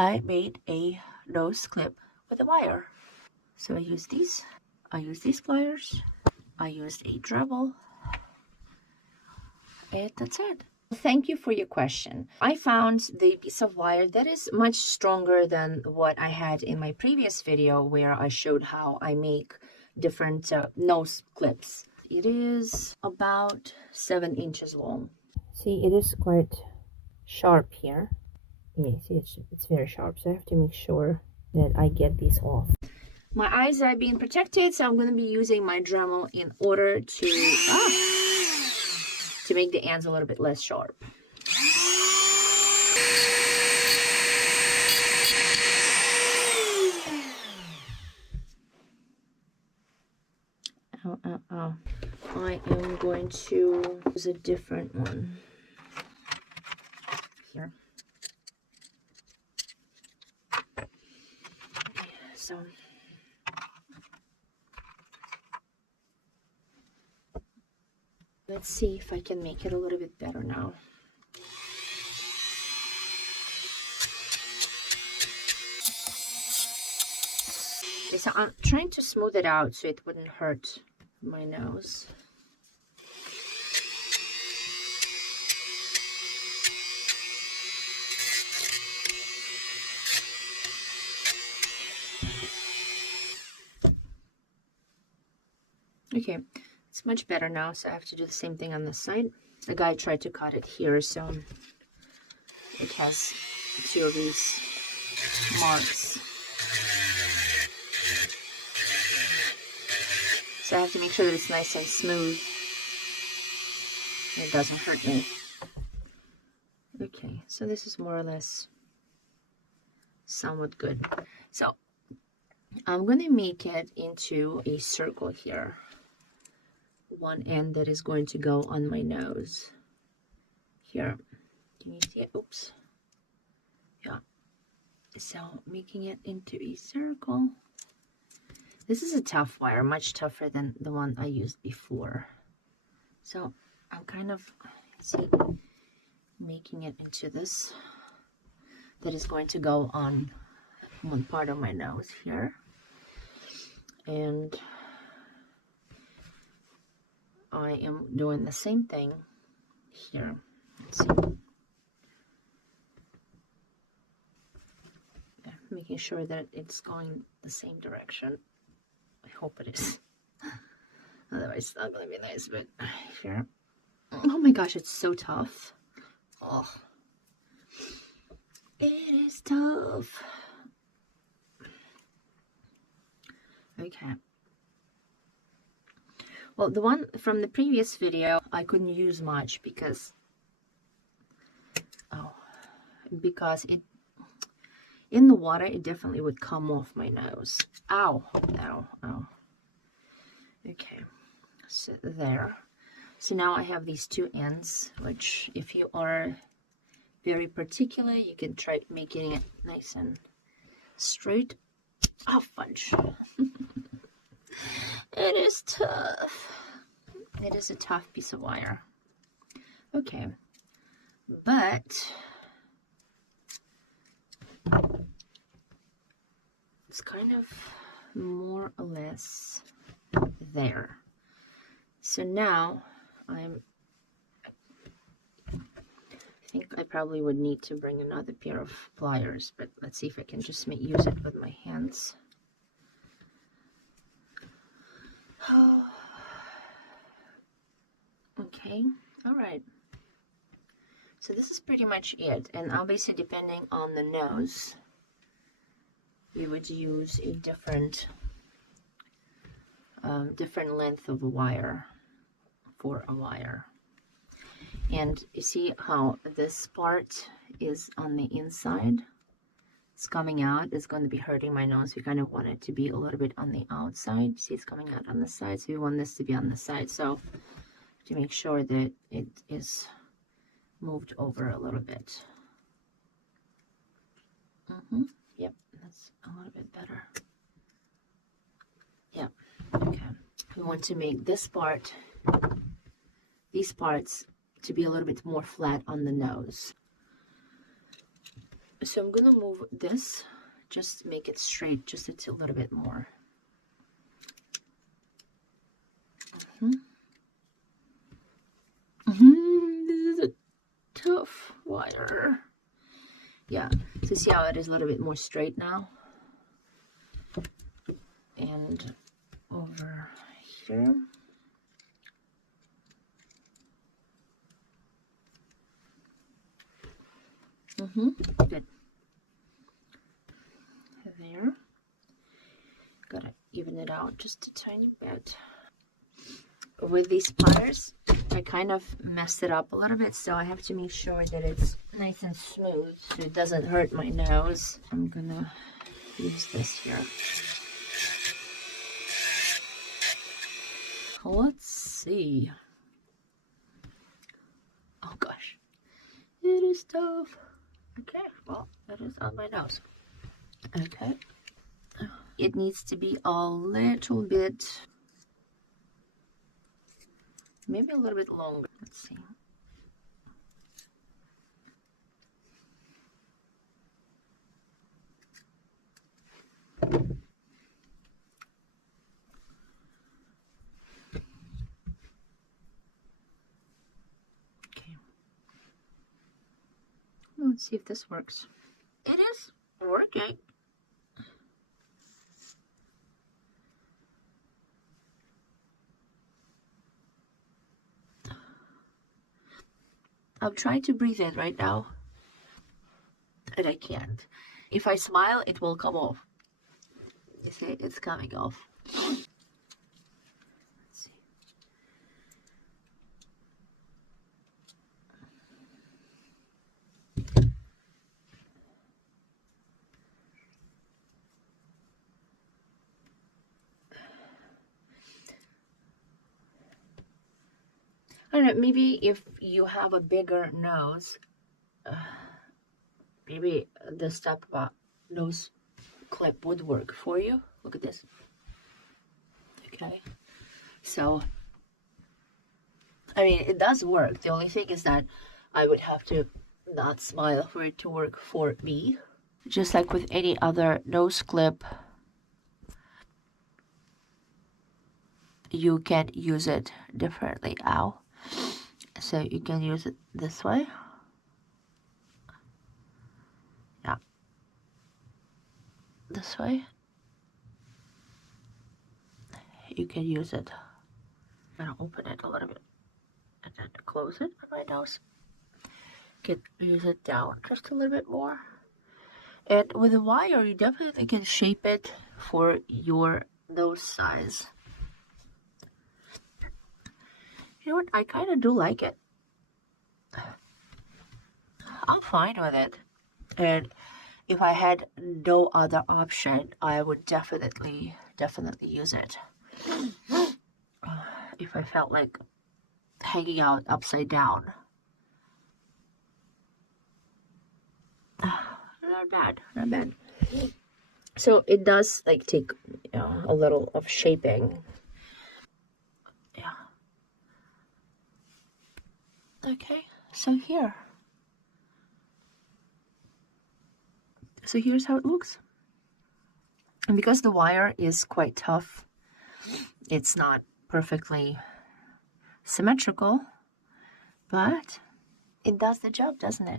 I made a nose clip with a wire. So I use these pliers, I used a Dremel, and that's it. Thank you for your question. I found the piece of wire that is much stronger than what I had in my previous video where I showed how I make different nose clips. It is about 7 inches long. See, it is quite sharp here. Yeah, see, it's very sharp, so I have to make sure that I get these off. My eyes are being protected, so I'm going to be using my Dremel in order to make the ends a little bit less sharp. I am going to use a different one here. So let's see if I can make it a little bit better now. Okay, so I'm trying to smooth it out so it wouldn't hurt my nose. Okay, it's much better now, so I have to do the same thing on this side. The guy tried to cut it here, so it has 2 of these marks. So I have to make sure that it's nice and smooth. It doesn't hurt me. Okay, so this is more or less somewhat good. So I'm going to make it into a circle here. One end that is going to go on my nose. Here. Can you see it? Oops. Yeah. So making it into a circle. This is a tough wire, much tougher than the one I used before. So I'm kind of, see, making it into this that is going to go on one part of my nose here. And I am doing the same thing here. Let's see. Yeah, making sure that it's going the same direction. I hope it is. Otherwise, it's not going to be nice, but here. Oh my gosh, it's so tough. Oh. It is tough. Okay. Well, the one from the previous video, I couldn't use much because it, in the water, it definitely would come off my nose. Ow, ow, ow. Okay, so there. So now I have these 2 ends, which if you are very particular, you can try making it nice and straight. Oh, fudge. It is tough. It is a tough piece of wire. Okay, but it's kind of more or less there. So now I think I probably would need to bring another pair of pliers, but let's see if I can just use it with my hands. Oh. Okay, all right. So this is pretty much it, and obviously depending on the nose, you would use a different length of a wire for a wire. And you see how this part is on the inside? It's coming out. It's going to be hurting my nose. We kind of want it to be a little bit on the outside. See, it's coming out on the side, so we want this to be on the side. So to make sure that it is moved over a little bit. Yep, that's a little bit better. Yep, okay. We want to make this part, these parts, to be a little bit more flat on the nose. So I'm gonna move this, just make it straight, just a little bit more. This is a tough wire. Yeah, so see how it is a little bit more straight now? And over here. Good. There. Gotta even it out just a tiny bit. With these pliers, I kind of messed it up a little bit, so I have to make sure that it's nice and smooth so it doesn't hurt my nose. I'm gonna use this here. Let's see. Oh gosh, it is tough. Okay, well, that is on my nose. Okay. It needs to be a little bit, maybe a little bit longer. Let's see. Okay. Let's see if this works. It is working. I'm trying to breathe in right now, and I can't. If I smile, it will come off. You see, it's coming off. Let's see. I don't know, maybe if you have a bigger nose, maybe this type of nose clip would work for you. Look at this. Okay. So, I mean, it does work. The only thing is that I would have to not smile for it to work for me. Just like with any other nose clip, you can use it differently. Ow. So you can use it this way. Yeah. This way. You can use it. I'm gonna open it a little bit and then close it on my nose. Use it down just a little bit more. And with a wire, you definitely can shape it for your nose size. You know what? I kind of do like it. I'm fine with it. And if I had no other option, I would definitely use it. If I felt like hanging out upside down. Not bad, not bad. So it does like take, you know, a little of shaping. Yeah. Okay, so here. So here's how it looks. And because the wire is quite tough, it's not perfectly symmetrical, but it does the job, doesn't it?